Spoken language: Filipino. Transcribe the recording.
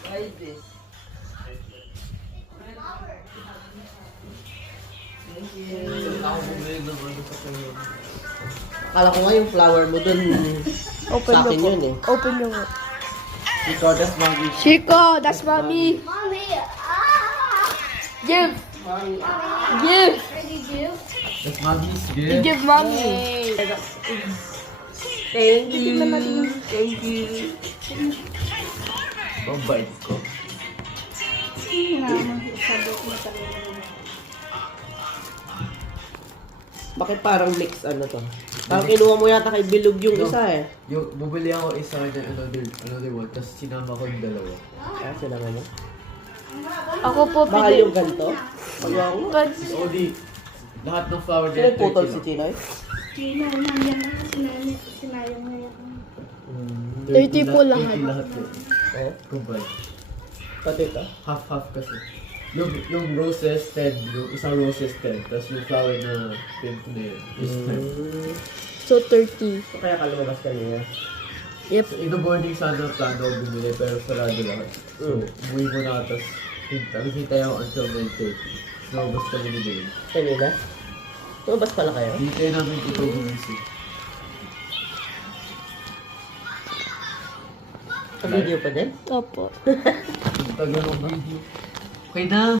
Try this. Thank you. Ako bumili ng ano sa kayo. Akala ko nga yung flower mo dun. Open Sa akin nyo po. yun eh. Open nyo po. Ikaw, that's mommy. Chico, that's mommy. Mommy, Give. Mommy. Give. ready give? That's mommy's You gift. give mommy. Thank you. Thank you. Mabait ko. Bakit parang mix ano to? Parang kinuha mo yata kay Bilog yung isa eh. Yung, bumili ako isa ng another one, tapos sinama ko yung dalawa. Ah, sila nga mo. Ako po Baka pili. yung ganito? Pagawa ko. Only, lahat ng flower Sino yung putol si Chinoy? Gino, nandiyan na sinayang ngayon. 30 po lahat. 30 lahat yun. Oh, Kumbay. pati ito. Half-half kasi. Yung roses 10, yung isang roses 10, tapos yung flower na pink na yun is 10. So 30. So, kaya ka lumabas kanina. Yep. So, in the morning sana plano ako bumili pero sarado lahat. So, umuwi mo na tapos hintay ako until 9:30. So, basta kami ni Billy. Kanina? Lumabas pala kayo? Hintay namin ito gumising. Sa video pa din? Opo. Ang tagal ng video. Okay na!